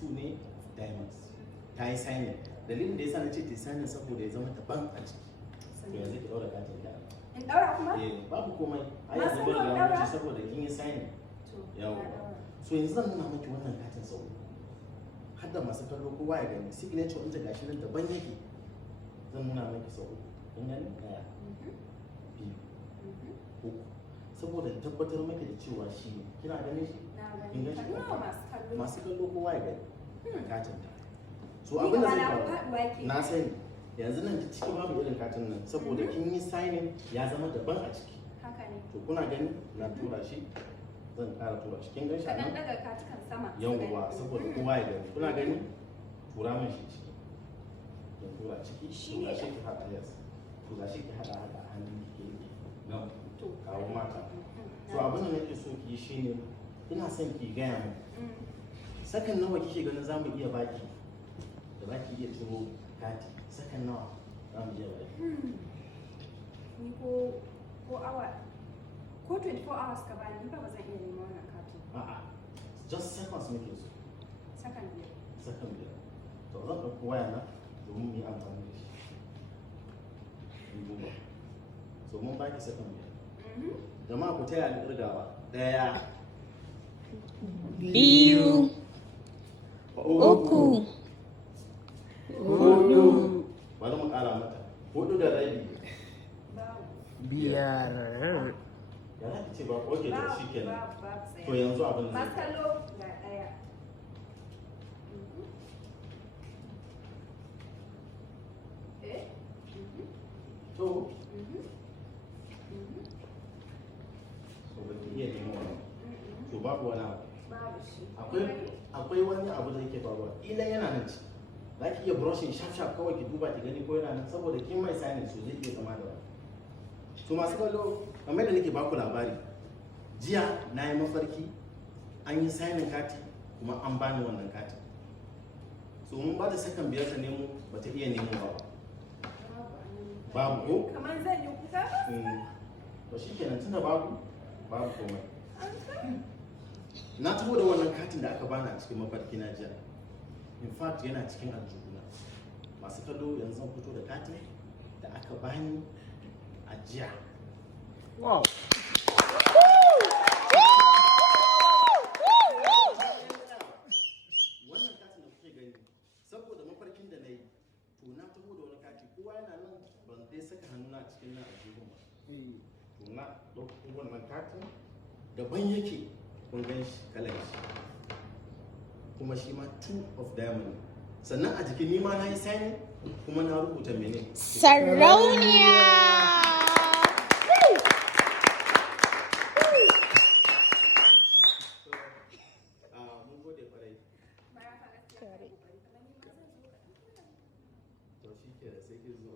2 ne diamonds. Ta yi signing. Dalilin da yasa na ce ta signing saboda ya zama daban a ciki. To yanzu ki daura katin ka. In daura kuma? Babu komai. Ai yanzu bar ga mutum saboda kin yi signing. Yawa. So yanzu zan nuna miki wannan katin sau. Har da masu kallo kowa ya gani. Signature ɗinta gashi nan daban yake. Zan nuna miki sau. Kun gani? Ɗaya. Biyu. Uku. Saboda tabbatar maki da cewa shi ne. Kina ganin shi? Kin gan shi? Masu kallo kowa ya gani. Katin ta. So abin da zai faru. Na sani. Yanzu nan ciki babu irin katin nan saboda kin yi signing ya zama daban a ciki. Haka ne. To kuna gani na tura shi zan ƙara tura shi kin gan shi nan? Daga katukan sama. Yawwa saboda kowa ya gani. Kuna gani? Tura min shi ciki. Kin tura ciki. Shi ne. Shi ki haɗa yes. To ga shi ki haɗa haka hannun ki ke nan. Kawo mata. So abin da nake so ki yi shine ina son ki gaya min. Sakan nawa kike ganin za mu iya baki da za ki iya ciro kati? Sakan nawa za mu iya baki? Ni ko awa ko 24 hours ka bani ba zan iya neman wannan katin. A'a, just seconds muke so. Sakan biyar. Sakan biyar. To zan ɗauko waya na domin mu yi amfani da shi. So mun baki sakan biyar. Jama'a ku taya ni ƙirgawa. 1, 2, 3, 4. Bari mu ƙara mata. 4 da rabi. 5. Ya za ki ce ba ko ke to shi kenan. To yanzu abin da zai Masalo ga ɗaya. to so ba ki iya nemo wani to babu wani abu akwai wani abu da yake faruwa ila yana nan ci za ki iya brushing sharp sharp kawai ki duba ki gani ko yana nan saboda kin mai signing so zai iya zama da wani to masu kallo kamar da nake baku labari jiya na yi mafarki an yi signing kati kuma an bani wannan kati so mun ba da sakan 5 ta nemo ba ta iya nemo ba babu ko kamar zan yi kuka to shikenan tunda babu komai na taho da wannan katin da aka bani a cikin mafarki na jiya in fact yana cikin aljihuna masu kallo yanzu zan fito da katin da aka bani a jiya Wow. wannan katin da kuke gani saboda mafarkin da na yi to na taho da wani kati kowa yana nan ban dai saka hannuna a cikin nan aljihun ba to na ɗauko wannan katin daban yake kun gan shi kalan shi kuma shi ma 2 of diamond sannan a jikin nima na yi signing kuma na rubuta mene Sarauniya. mun gode kwarai to shi ke da sai ki zo